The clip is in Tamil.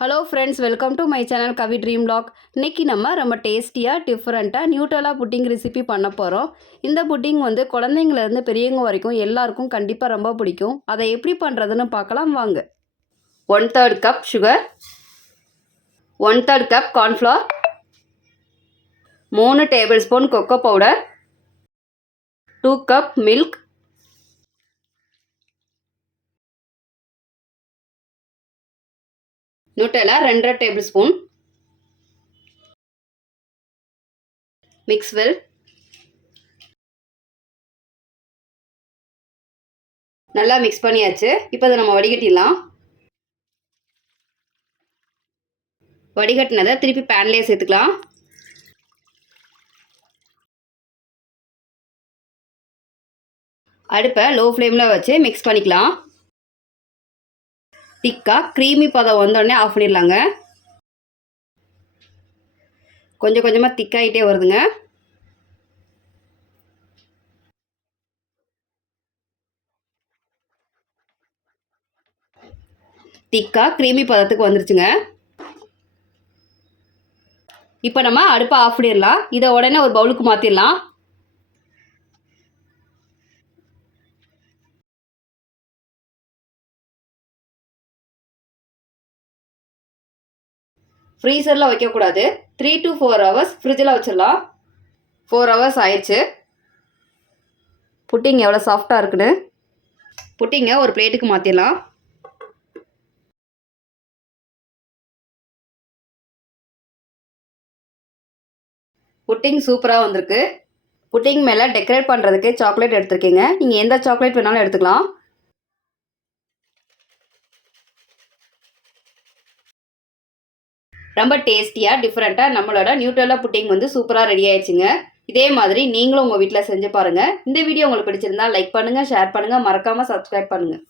Hello friends, welcome to my channel Kavi dream vlog. இன்றைக்கி நம்ம டேஸ்டியாக டிஃப்ரெண்ட்டாக நியூட்ரலா புட்டிங் ரெசிபி பண்ண போகிறோம். இந்த புட்டிங் குழந்தைங்கலேருந்து பெரியவங்க வரைக்கும் எல்லாருக்கும் கண்டிப்பாக ரொம்ப பிடிக்கும். அதை எப்படி பண்ணுறதுன்னு பார்க்கலாம் வாங்க. 1/3 cup sugar, 1/3 cup cornflour, 3 tablespoon cocoa powder, 2 cup milk, Nutella 2.5 tablespoon, mix well, நல்லா மிக்ஸ் பண்ணியாச்சு. இப்போ அதை நம்ம வடிகட்டிடலாம். வடிகட்டினதை திருப்பி பேன்லேயே சேர்த்துக்கலாம். அடுப்பை லோ ஃப்ளேமில் வச்சு மிக்ஸ் பண்ணிக்கலாம். திக்காக க்ரீமி பதம் வந்தோடனே ஆஃப் பண்ணிடலாங்க. கொஞ்சம் கொஞ்சமாக திக்காகிட்டே வருதுங்க. திக்காக க்ரீமி பதத்துக்கு வந்துருச்சுங்க. இப்போ நம்ம அடுப்பை ஆஃப் பண்ணிடலாம். இதை உடனே ஒரு பவுலுக்கு மாற்றிடலாம். ஃப்ரீசரில் வைக்கக்கூடாது. 3 to 4 hours ஃப்ரிட்ஜில் வச்சிடலாம். 4 hours ஆயிடுச்சு. புட்டிங் எவ்வளோ சாஃப்டாக இருக்குன்னு. புட்டிங்கை ஒரு பிளேட்டுக்கு மாற்றிடலாம். புட்டிங் சூப்பராக வந்திருக்கு. புட்டிங் மேலே டெக்கரேட் பண்ணுறதுக்கு சாக்லேட் எடுத்துருக்கீங்க. நீங்கள் எந்த சாக்லேட் வேணாலும் எடுத்துக்கலாம். ரொம்ப டேஸ்டியாக டிஃப்ரெண்ட்டாக நம்மளோட நியூட்ரலா புட்டிங் சூப்பராக ரெடி ஆயிடுச்சுங்க. இதே மாதிரி நீங்களும் உங்கள் வீட்டில் செஞ்சு பாருங்கள். இந்த வீடியோ உங்களுக்கு பிடிச்சிருந்தா லைக் பண்ணுங்கள், ஷேர் பண்ணுங்கள், மறக்காமல் சப்ஸ்கிரைப் பண்ணுங்கள்.